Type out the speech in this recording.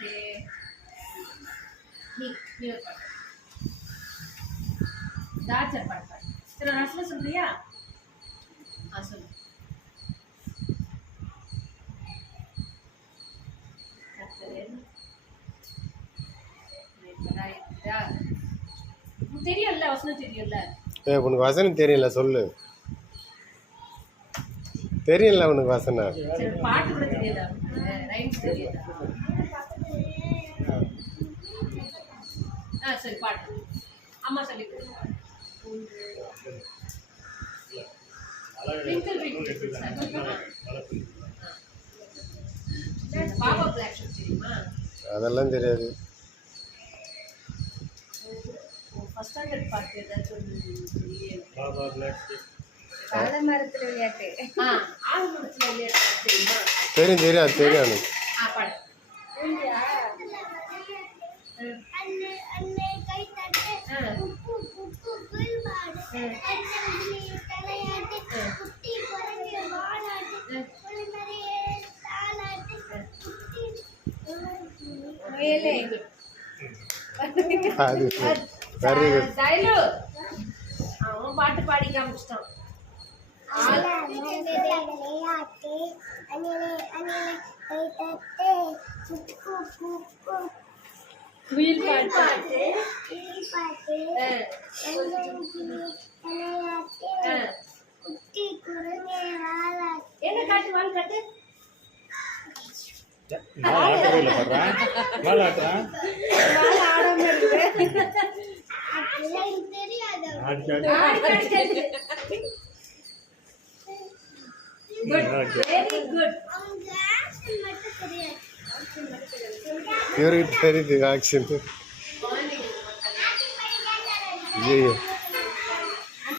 நீ நீ ஒரு பாட்டு டார்ச்சர் பாட்டு பாடு சரி நான் சொல்ல சொல்றியா ஆ சொல்லு இப்பதான் இருக்குதா? உனக்கு வசனம் உனக்கு தெரியல சொல்லு. தெரியல உனக்கு வசனம் பாட்டு கூட தெரியுதா ரைம்ஸ் தெரியுதா ஆ சரி பாட்டு. அம்மா சொல்லி. பாபா பிளாக் அதெல்லாம் தெரியாது. ஒன்று தெரியல ஆலமரத்துல விளையாட்டு. ஆ ஆழ்மனத்தில் விளையாட்டு தெரியுமா? தெரியும் தெரியும் அது தெரியும் எனக்கு வெரி குட் தைலு அவன் பாட்டு பாடி காமிச்சிட்டான். விளையாட்டு அணிலே அணிலே குயில் பாட்டு. குட்டி என்ன காட்டு வால் காட்டு? வால் ஆடாம இருக்கு அதெல்லாம் தெரியாது good very good favourite fairy थी एक्शन ये है